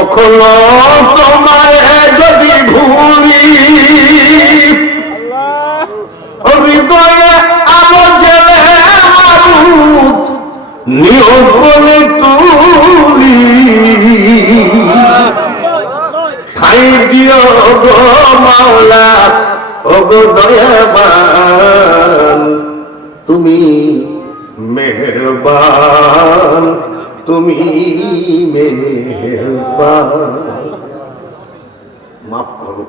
কখনো তোমার যদি ভুলি, হৃদয়ে আলো জেলে মারুত নিয়োগ করে তুলি। খাই দিও গো মাওলা, ও গো দয়াবান, তুমি মেহরবান, তুমি মাফ করো।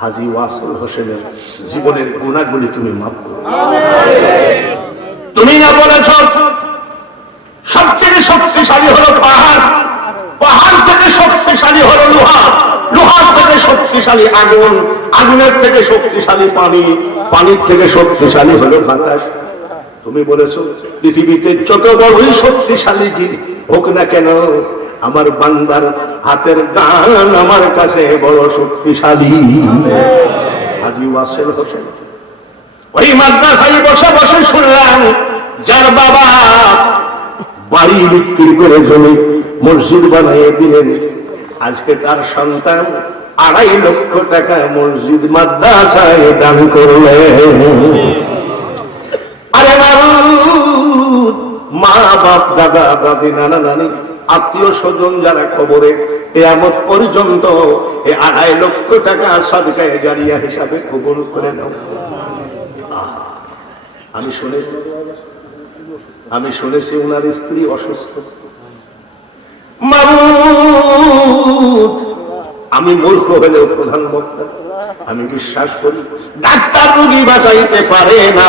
হাজি ওয়াসুল হোসেনের জীবনের গুণাগুলি তুমি মাফ করো। তুমি না বলেছ সবথেকে শক্তিশালী হলো পাহাড়। পাহাড় থেকে শক্তিশালী হলো লোহা। লোহার থেকে শক্তিশালী আগুন। আগুনের থেকে শক্তিশালী পানি। পানির থেকে শক্তিশালী হলো বাতাস। তুমি বলেছ, পৃথিবীতে যত বড়ই শক্তিশালী জিনিস হোক না কেন, আমার বান্দার হাতের গান আমার কাছে বড় শক্তিশালী। হাজি ওয়াসেল হোসেন। ওই মাদ্রাসায় বসে বসে শুনলাম, যার বাবা বাড়ি বিক্রি করে জমি মসজিদ বানিয়ে দিলেন। আজকে তার সন্তান আড়াই লক্ষ টাকা মসজিদ মাদ্রাসায় দান করলে দাদা দাদি নানা নানি, আত্মীয় স্বজন যারা খবরে এমত পর্যন্ত এ আড়াই লক্ষ টাকা সাদকায় জারিয়া হিসাবে কবুল করে নাও। আমি শুনেছি আমি শুনেছি ওনার স্ত্রী অসুস্থ। আমি মূর্খ হলেও প্রধান বক্তা। আমি বিশ্বাস করি, ডাক্তার রোগী বাঁচাইতে পারে না।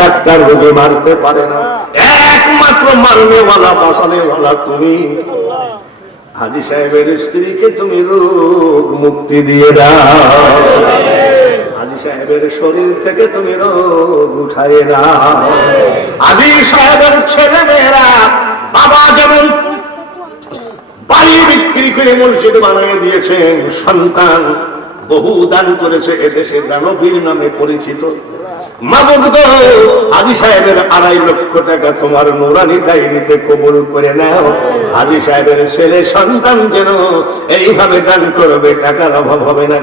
ডাক্তার রোগী মারতে পারে না, একমাত্র মারনেওয়ালা বাঁচানেওয়ালা তুমি। হাজি সাহেবের স্ত্রীকে তুমি রোগ মুক্তি দিয়ে দাও। সাহেবের শরীর থেকে তুমি রোগ উঠাই না হাজি সাহেবের ছেলে মেয়েরা বাবা যেমন বাড়ি বিক্রি করে মসজিদ বানিয়ে দিয়েছেন, সন্তান বহু দান করেছে এদেশে দানবীর নামে পরিচিত। হাজি সাহেবের আড়াই লক্ষ টাকা তোমার নুরানি ডায়েরিতে করে নাও। হাজি সাহেবের ছেলে সন্তান যেন এইভাবে দান করবে, টাকার অভাব হবে না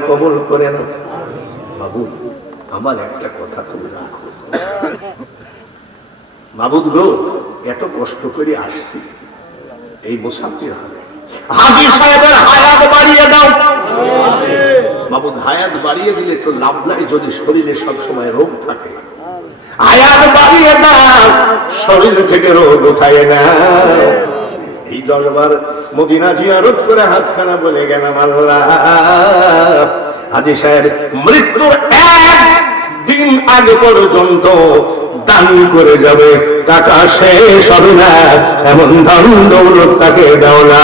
করে নাও। মাবুদ, আমার একটা কথা তুমি রাখো মাবুদ গো, এত কষ্ট করে আসছি। এই মুসাফির হবে হাজি সাহেবের হায়াত বাড়িয়ে দাও। বাবুদ হায়াত বাড়িয়ে দিলে তো লাভ নাই যদি শরীরে সবসময় রোগ থাকে। হায়াত বাড়িয়ে দাও, শরীর থেকে রোগ উঠায় না। এই দরবার মদিনা জিয়ারত করে হাতখানা বলে গেলাম আল্লাহ। হাজি সাহেব, মৃত্যুর এক দিন আগে পর্যন্ত দান করে যাবে। টাকা শেষ হবে না, এমন ধন দৌলত তাকে দেওয়া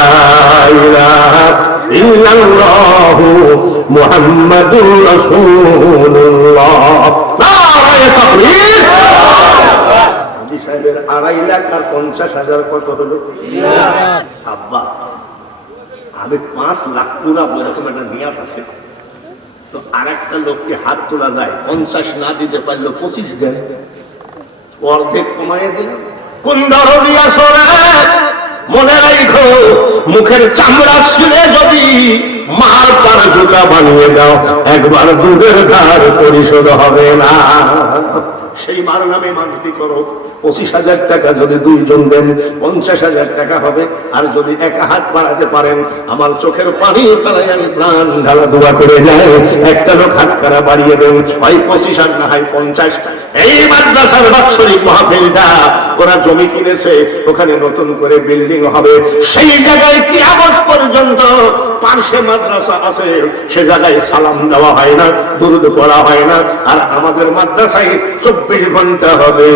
ইল্লাল্লাহু মুহাম্মাদুর রাসূলুল্লাহ। নারায়ে তাকবীর। হাজী সাহেবের আড়াই লাখ আর পঞ্চাশ হাজার কত পাঁচ লাখ পুরা এরকম একটা আছে। তো আর লোককে হাত তোলা যায়, পঞ্চাশ না দিতে পারল, পঁচিশ দেন অর্ধেক কমাইয়ে দিল। কোন ধরনের আসরে মনে রাখো মুখের চামড়া ছিঁড়ে যদি মার পার জুতা বানিয়ে দাও, একবার দুধের ধার পরিশোধ হবে না। সেই মার নামে মানতি করো। পঁচিশ হাজার টাকা যদি দুইজন দেন, পঞ্চাশ হাজার টাকা হবে। আর যদি একা হাত বাড়াতে পারেন, আমার চোখের পানি ফেলাই আমি প্রাণ ঢালা দোয়া করে যায়। একটা লোক হাত খারা বাড়িয়ে দেন, হয় পঁচিশ আর না হয় পঞ্চাশ। এই মাদ্রাসার বাৎসরিক মাহফিলটা ওরা জমি কিনেছে, ওখানে নতুন করে বিল্ডিং হবে। সেই জায়গায় কি আগত পর্যন্ত পার্শ্বে মাদ্রাসা আছে, সে জায়গায় সালাম দেওয়া হয় না, দুরুদ করা হয় না, আর আমাদের মাদ্রাসায় চব্বিশ ঘণ্টা হবে।